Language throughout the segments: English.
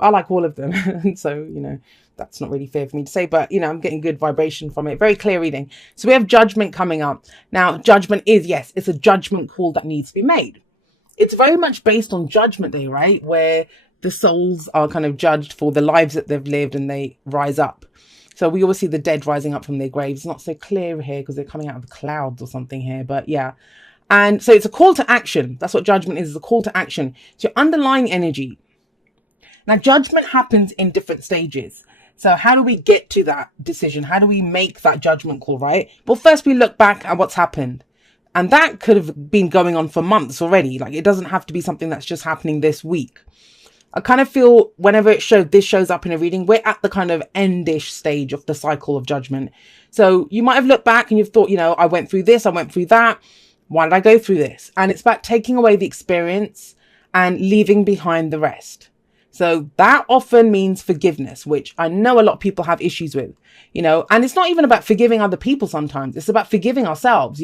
I like all of them. And so, that's not really fair for me to say, but, I'm getting good vibration from it. Very clear reading. So we have judgment coming up. Now, judgment is, yes, it's a judgment call that needs to be made. It's very much based on Judgment Day, right? Where the souls are kind of judged for the lives that they've lived and they rise up. So we always see the dead rising up from their graves. It's not so clear here because they're coming out of the clouds or something here, but yeah. And so it's a call to action. That's what judgment is a call to action. It's your underlying energy. Now, judgment happens in different stages. So how do we get to that decision? How do we make that judgment call, right? Well, first we look back at what's happened. And that could have been going on for months already. Like, it doesn't have to be something that's just happening this week. I kind of feel whenever this shows up in a reading, we're at the kind of endish stage of the cycle of judgment. So you might have looked back and you've thought, I went through this, I went through that. Why did I go through this? And it's about taking away the experience and leaving behind the rest. So that often means forgiveness, which I know a lot of people have issues with, and it's not even about forgiving other people sometimes. It's about forgiving ourselves,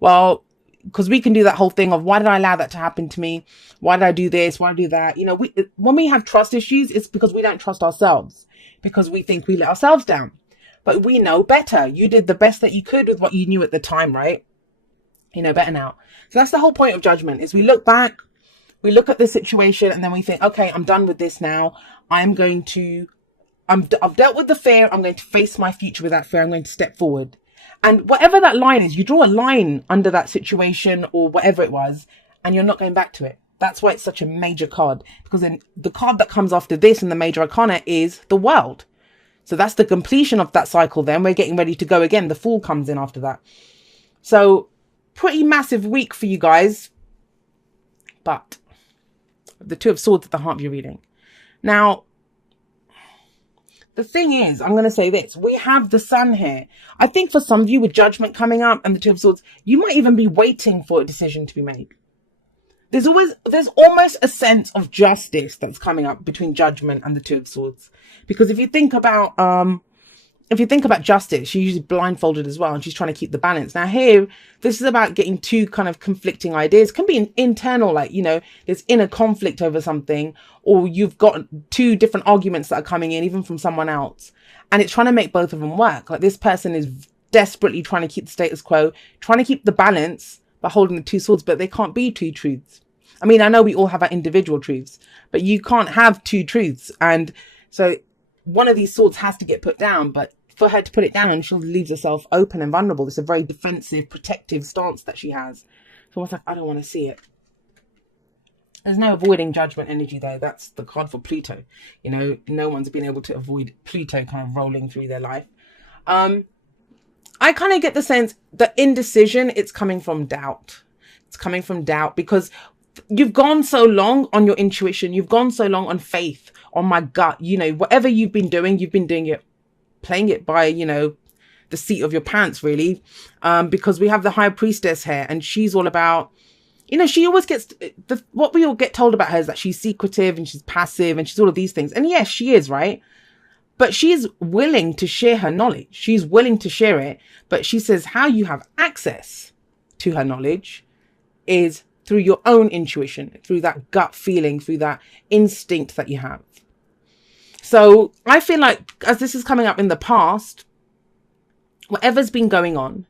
well, because we can do that whole thing of why did I allow that to happen to me? Why did I do this? Why did I do that? When we have trust issues, it's because we don't trust ourselves, because we think we let ourselves down. But we know better. You did the best that you could with what you knew at the time, right? You know better now. So that's the whole point of judgment, is we look back, we look at the situation, and then we think, okay, I'm done with this now. I've dealt with the fear. I'm going to face my future with that fear. I'm going to step forward. And whatever that line is, you draw a line under that situation or whatever it was, and you're not going back to it. That's why it's such a major card, because then the card that comes after this in the major arcana is the World. So that's the completion of that cycle. Then we're getting ready to go again. The Fool comes in after that. So pretty massive week for you guys. But the Two of Swords at the heart of your reading. Now, the thing is, I'm going to say this. We have the Sun here. I think for some of you with Judgment coming up and the Two of Swords, you might even be waiting for a decision to be made. There's almost a sense of justice that's coming up between Judgment and the Two of Swords. Because if you think about justice, she's usually blindfolded as well, and she's trying to keep the balance. Now here, this is about getting two kind of conflicting ideas. It can be an internal, there's inner conflict over something, or you've got two different arguments that are coming in, even from someone else. And it's trying to make both of them work. Like, this person is desperately trying to keep the status quo, trying to keep the balance by holding the two swords, but they can't be two truths. I mean, I know we all have our individual truths, but you can't have two truths. And so one of these swords has to get put down, but for her to put it down, she leaves herself open and vulnerable. It's a very defensive, protective stance that she has. So I was like, I don't want to see it. There's no avoiding Judgment energy there. That's the card for Pluto. No one's been able to avoid Pluto kind of rolling through their life. I kind of get the sense that indecision, it's coming from doubt. It's coming from doubt because you've gone so long on your intuition. You've gone so long on faith, on my gut. Whatever you've been doing it, playing it by, the seat of your pants, really. Because we have the High Priestess here, and she's all about, she always gets, what we all get told about her is that she's secretive and she's passive and she's all of these things. And yes, she is, right? But she's willing to share her knowledge. She's willing to share it. But she says how you have access to her knowledge is through your own intuition, through that gut feeling, through that instinct that you have. So I feel like, as this is coming up in the past, whatever's been going on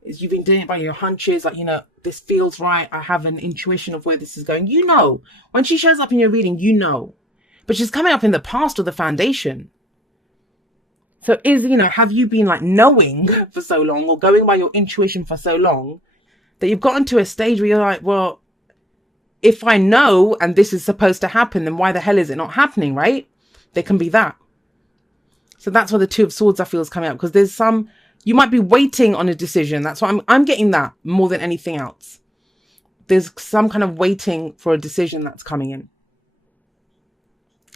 is you've been doing it by your hunches. Like, this feels right. I have an intuition of where this is going. When she shows up in your reading, but she's coming up in the past or the foundation. So have you been knowing for so long, or going by your intuition for so long, that you've gotten to a stage where you're like, well, if I know and this is supposed to happen, then why the hell is it not happening, right? There can be that. So that's why the Two of Swords I feel is coming up, because you might be waiting on a decision. That's why I'm getting that more than anything else. There's some kind of waiting for a decision that's coming in.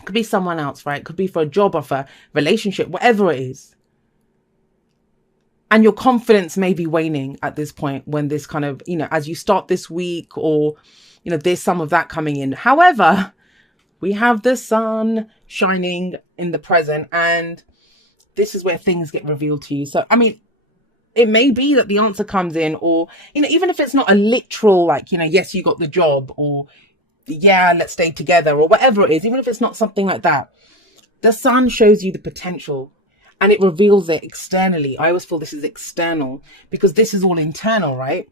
Could be someone else, right? Could be for a job offer, relationship, whatever it is. And your confidence may be waning at this point when this kind of, as you start this week, or, there's some of that coming in. However, we have the sun shining in the present, and this is where things get revealed to you. So, I mean, it may be that the answer comes in, or, even if it's not a literal, yes, you got the job, or yeah, let's stay together or whatever it is, even if it's not something like that. The sun shows you the potential and it reveals it externally. I always feel this is external because this is all internal, right?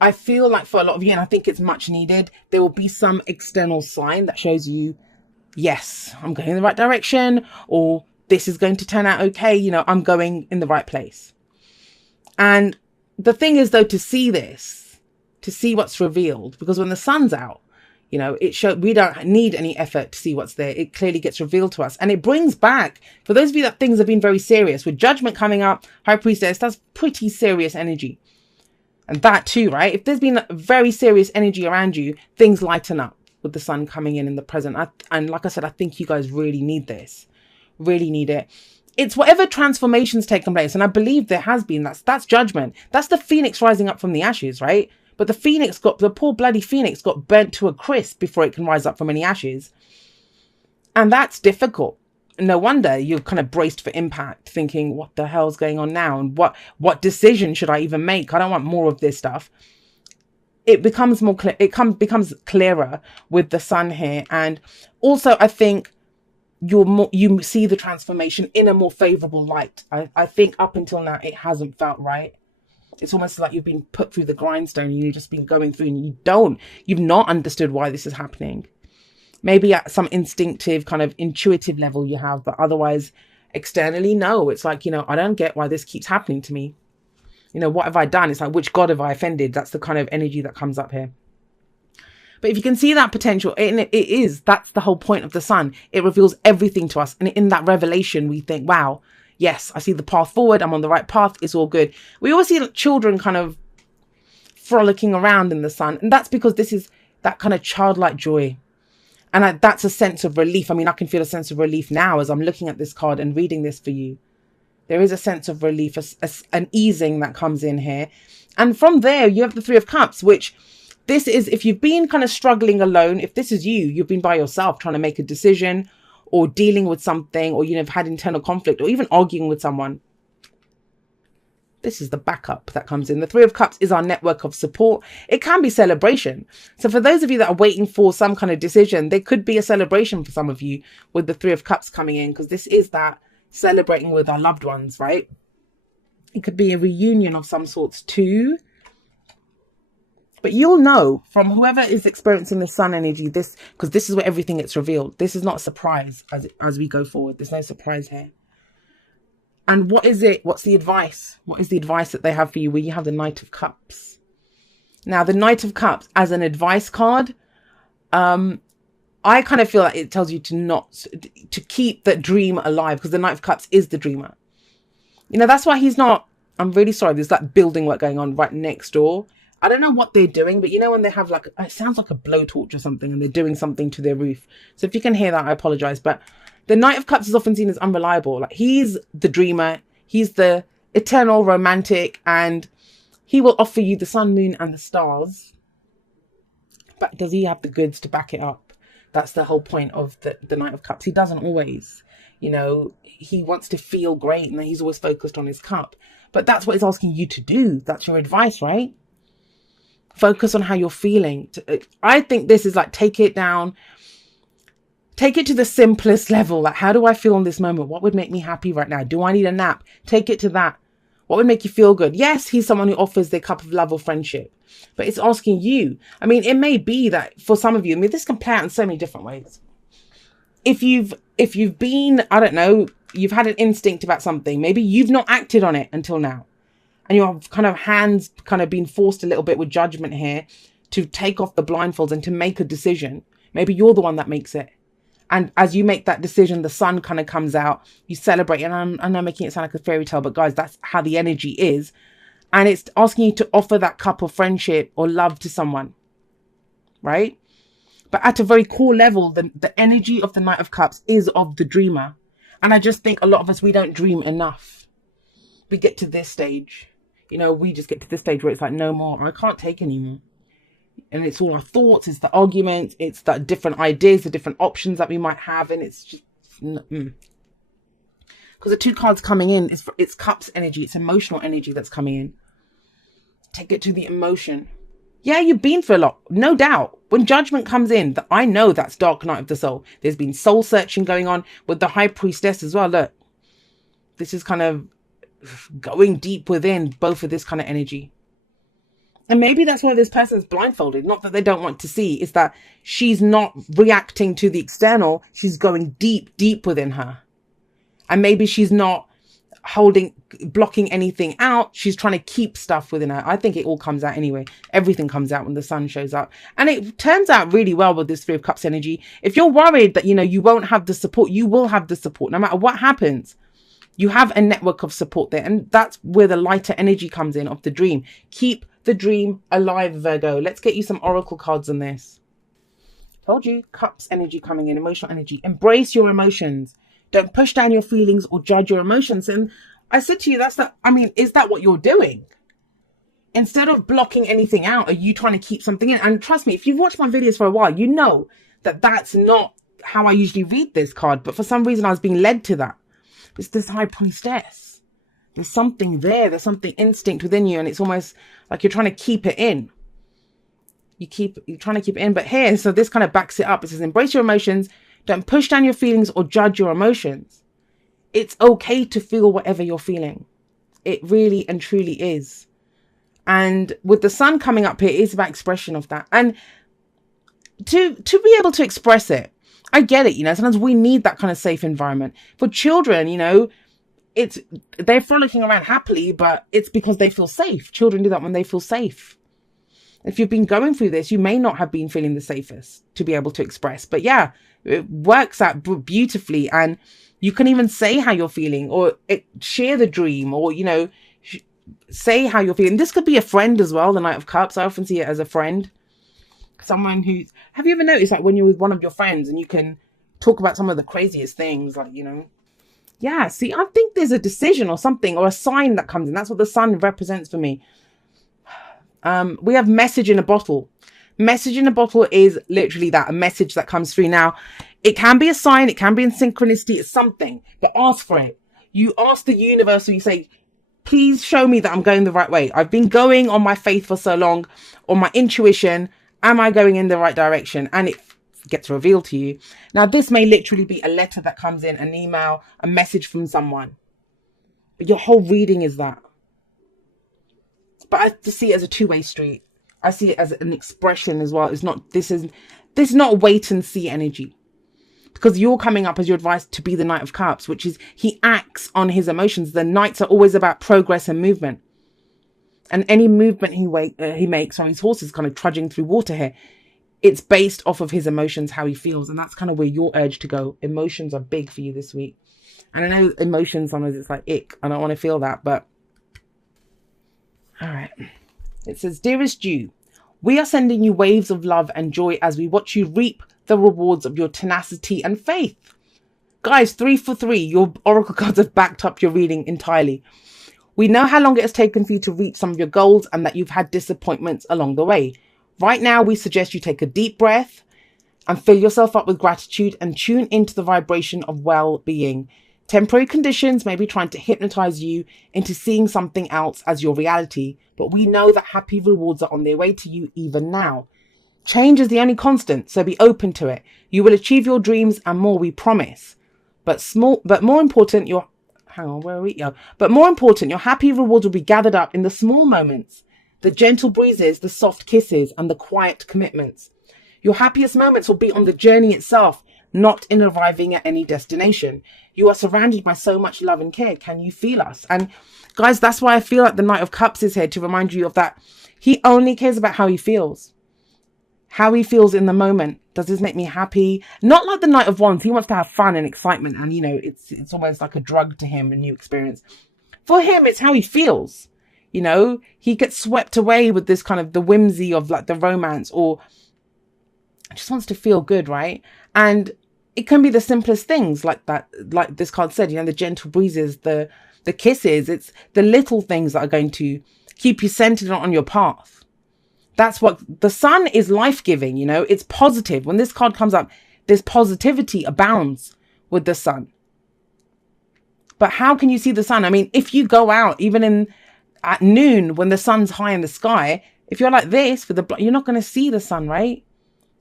I feel like for a lot of you, and I think it's much needed, there will be some external sign that shows you, yes, I'm going in the right direction, or this is going to turn out okay. You know, I'm going in the right place. And the thing is, though, to see this, to see what's revealed, because when the sun's out, you know, we don't need any effort to see what's there. It clearly gets revealed to us. And it brings back, for those of you that things have been very serious, with judgment coming up, High Priestess, that's pretty serious energy. And that too, right? If there's been very serious energy around you, things lighten up with the sun coming in the present. And like I said, I think you guys really need this. Really need it. It's whatever transformations taken place. And I believe there has been. That's judgment. That's the phoenix rising up from the ashes, right? But the poor bloody phoenix got burnt to a crisp before it can rise up from any ashes. And that's difficult. No wonder you're kind of braced for impact, thinking, what the hell's going on now? And what decision should I even make? I don't want more of this stuff. It becomes more clear. Becomes clearer with the sun here. And also, I think you see the transformation in a more favorable light. I think up until now, it hasn't felt right. It's almost like you've been put through the grindstone and you've just been going through and you've not understood why this is happening. Maybe at some instinctive kind of intuitive level you have, but otherwise externally, no. It's like, you know, I don't get why this keeps happening to me. You know, what have I done? It's like, which God have I offended? That's the kind of energy that comes up here. But if you can see that potential, that's the whole point of the sun. It reveals everything to us. And in that revelation, we think, wow, yes, I see the path forward. I'm on the right path. It's all good. We always see children kind of frolicking around in the sun. And that's because this is that kind of childlike joy. And that's a sense of relief. I mean, I can feel a sense of relief now as I'm looking at this card and reading this for you. There is a sense of relief, an easing that comes in here. And from there, you have the Three of Cups, which this is, if you've been kind of struggling alone, if this is you've been by yourself trying to make a decision or dealing with something, or, you know, have had internal conflict or even arguing with someone. This is the backup that comes in. The Three of Cups is our network of support. It can be celebration. So for those of you that are waiting for some kind of decision, there could be a celebration for some of you with the Three of Cups coming in, because this is that celebrating with our loved ones, right? It could be a reunion of some sorts too. But you'll know from whoever is experiencing the sun energy, because this is where everything gets revealed. This is not a surprise as we go forward. There's no surprise here. And what is it? What's the advice? What is the advice that they have for you where you have the Knight of Cups? Now, the Knight of Cups as an advice card, I kind of feel like it tells you to keep that dream alive, because the Knight of Cups is the dreamer. You know, that's why he's not, I'm really sorry, there's that building work going on right next door. I don't know what they're doing, but you know when they have like, it sounds like a blowtorch or something, and they're doing something to their roof. So if you can hear that, I apologize. But the Knight of Cups is often seen as unreliable. Like, he's the dreamer, he's the eternal romantic, and he will offer you the sun, moon, and the stars. But does he have the goods to back it up? That's the whole point of the Knight of Cups. He doesn't always, you know, he wants to feel great, and he's always focused on his cup. But that's what it's asking you to do. That's your advice, right? Focus on how you're feeling. I think this is like, take it down. Take it to the simplest level. Like, how do I feel in this moment? What would make me happy right now? Do I need a nap? Take it to that. What would make you feel good? Yes, he's someone who offers their cup of love or friendship, but it's asking you. I mean, it may be that for some of you, I mean, this can play out in so many different ways. If you've been, I don't know, you've had an instinct about something, maybe you've not acted on it until now, and your kind of hands kind of been forced a little bit with judgment here to take off the blindfolds and to make a decision. Maybe you're the one that makes it. And as you make that decision, the sun kind of comes out, you celebrate. And I'm making it sound like a fairy tale, but guys, that's how the energy is. And it's asking you to offer that cup of friendship or love to someone, right? But at a very core level, the energy of the Knight of Cups is of the dreamer. And I just think a lot of us, we don't dream enough. We get to this stage, you know, we just get to this stage where it's like, no more, I can't take anymore. And it's all our thoughts, it's the arguments, it's the different ideas, the different options that we might have. And it's just, because the two cards coming in, it's cups energy, it's emotional energy that's coming in. Take it to the emotion. Yeah, you've been through a lot, no doubt. When judgment comes in, I know that's dark night of the soul. There's been soul searching going on with the high priestess as well. Look, this is kind of going deep within both of this kind of energy. And maybe that's why this person's blindfolded. Not that they don't want to see, it's that she's not reacting to the external. She's going deep, deep within her. And maybe she's not blocking anything out. She's trying to keep stuff within her. I think it all comes out anyway. Everything comes out when the sun shows up. And it turns out really well with this Three of Cups energy. If you're worried that, you won't have the support, you will have the support no matter what happens. You have a network of support there. And that's where the lighter energy comes in of the dream. Keep the dream alive, Virgo. Let's get you some oracle cards on this. Told you, Cups energy coming in, emotional energy. Embrace your emotions. Don't push down your feelings or judge your emotions. And I said to you, is that what you're doing? Instead of blocking anything out, are you trying to keep something in? And trust me, if you've watched my videos for a while, you know that that's not how I usually read this card. But for some reason, I was being led to that. It's this high priestess. There's something there. There's something instinct within you. And it's almost like you're trying to keep it in. You're trying to keep it in. But here, so this kind of backs it up. It says, embrace your emotions. Don't push down your feelings or judge your emotions. It's okay to feel whatever you're feeling. It really and truly is. And with the sun coming up here, it's about expression of that. And to be able to express it, I get it, sometimes we need that kind of safe environment. For children, they're frolicking around happily, but it's because they feel safe. Children do that when they feel safe. If you've been going through this, you may not have been feeling the safest to be able to express. But yeah, it works out beautifully. And you can even say how you're feeling or share the dream or, say how you're feeling. This could be a friend as well, the Knight of Cups. I often see it as a friend. Someone have you ever noticed like when you're with one of your friends and you can talk about some of the craziest things, like, yeah, see, I think there's a decision or something or a sign that comes in. That's what the sun represents for me. We have message in a bottle. Message in a bottle is literally that, a message that comes through. Now, it can be a sign, it can be in synchronicity, it's something, but ask for it. You ask the universe, or you say, please show me that I'm going the right way. I've been going on my faith for so long, on my intuition. Am I going in the right direction? And it gets revealed to you. Now, this may literally be a letter that comes in, an email, a message from someone. But your whole reading is that. But I just see it as a two-way street. I see it as an expression as well. This is not wait and see energy. Because you're coming up as your advice to be the Knight of Cups, which is he acts on his emotions. The Knights are always about progress and movement. And any movement he makes, or his horse is kind of trudging through water here, it's based off of his emotions, how he feels. And that's kind of where you're urged to go. Emotions are big for you this week. And I know emotions, sometimes it's like, ick, I don't want to feel that, but all right. It says, dearest you, we are sending you waves of love and joy as we watch you reap the rewards of your tenacity and faith. Guys, 3 for 3, your oracle cards have backed up your reading entirely. We know how long it has taken for you to reach some of your goals and that you've had disappointments along the way. Right now, we suggest you take a deep breath and fill yourself up with gratitude and tune into the vibration of well-being. Temporary conditions may be trying to hypnotize you into seeing something else as your reality, but we know that happy rewards are on their way to you even now. Change is the only constant, so be open to it. You will achieve your dreams and more, we promise. But more important, your happy rewards will be gathered up in the small moments, the gentle breezes, the soft kisses, and the quiet commitments. Your happiest moments will be on the journey itself, not in arriving at any destination. You are surrounded by so much love and care. Can you feel us? And guys, that's why I feel like the Knight of Cups is here to remind you of that. He only cares about how he feels. How he feels in the moment. Does this make me happy? Not like the Knight of Wands. He wants to have fun and excitement. And, it's almost like a drug to him, a new experience. For him, it's how he feels. He gets swept away with this kind of the whimsy of like the romance, or just wants to feel good, right? And it can be the simplest things like that, like this card said, the gentle breezes, the kisses. It's the little things that are going to keep you centered on your path. That's what the sun is, life-giving, it's positive. When this card comes up, this positivity abounds with the sun. But how can you see the sun? I mean, if you go out, even at noon, when the sun's high in the sky, If you're like this with the, you're not going to see the sun, right?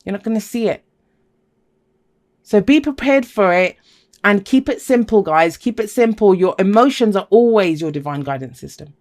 You're not going to see it. So be prepared for it and keep it simple, guys. Keep it simple. Your emotions are always your divine guidance system.